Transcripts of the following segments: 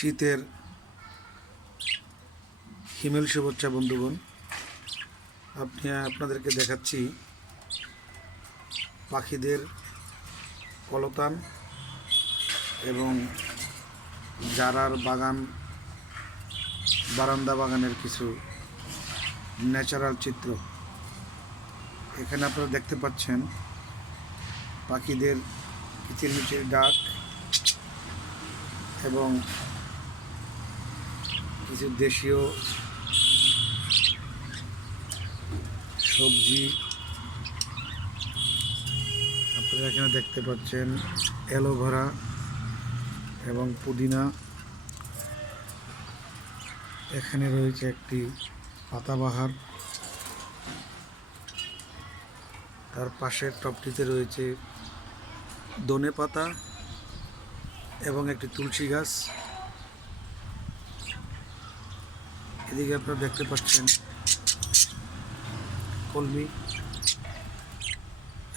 শীতের হিমেল শুভেচ্ছা বন্ধুগণ, আপনাদেরকে দেখাচ্ছি পাখিদের কলতান এবং জারার বাগান, বারান্দা বাগানের কিছু ন্যাচারাল চিত্র। এখানে আপনারা দেখতে পাচ্ছেন পাখিদের কিচিরমিচির ডাক এবং কিছু দেশীয় সবজি আপনারা এখানে দেখতে পাচ্ছেন, অ্যালোভেরা এবং পুদিনা। এখানে রয়েছে একটি পাতাবাহার, তার পাশের টবটিতে রয়েছে ধনে পাতা এবং একটি তুলসী গাছ। এদিকে আপনারা দেখতে পাচ্ছেন কলমি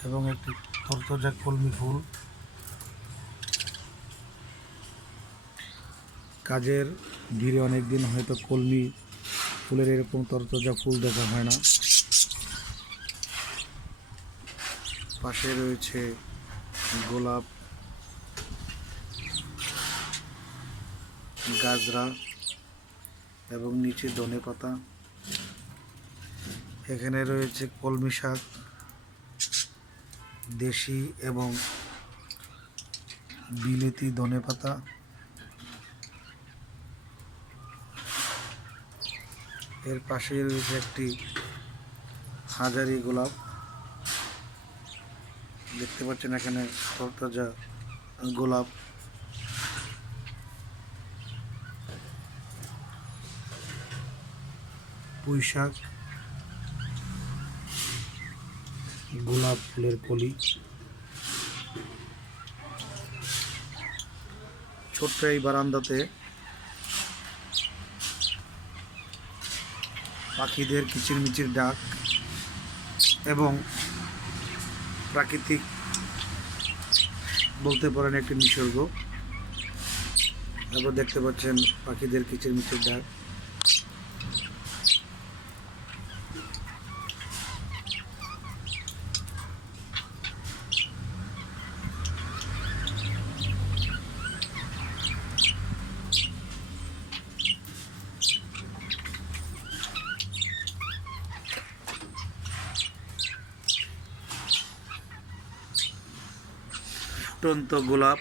এবং একটি তরতাজা কলমি ফুল। কাজের ভিড়ে অনেকদিন হয়তো কলমি ফুলের এরকম তরতাজা ফুল দেখা হয় না। পাশে রয়েছে গোলাপ, গাজরা এবং নিচে ধনে পাতা। এখানে রয়েছে কলমি শাক, দেশি এবং বিলেতি ধনে পাতা। এর পাশেই রয়েছে একটি হাজারি গোলাপ। দেখতে পাচ্ছেন এখানে তরতাজা গোলাপ। পুঁই শাক, গোলাপ ফুলের কলি। ছোট্ট এই বারান্দাতে পাখিদের কিচিরমিচির ডাক এবং প্রাকৃতিক বলতে পারেন একটি নিসর্গ। তারপর দেখতে পাচ্ছেন পাখিদের কিচিরমিচির ডাক। ফুটন্ত গোলাপ।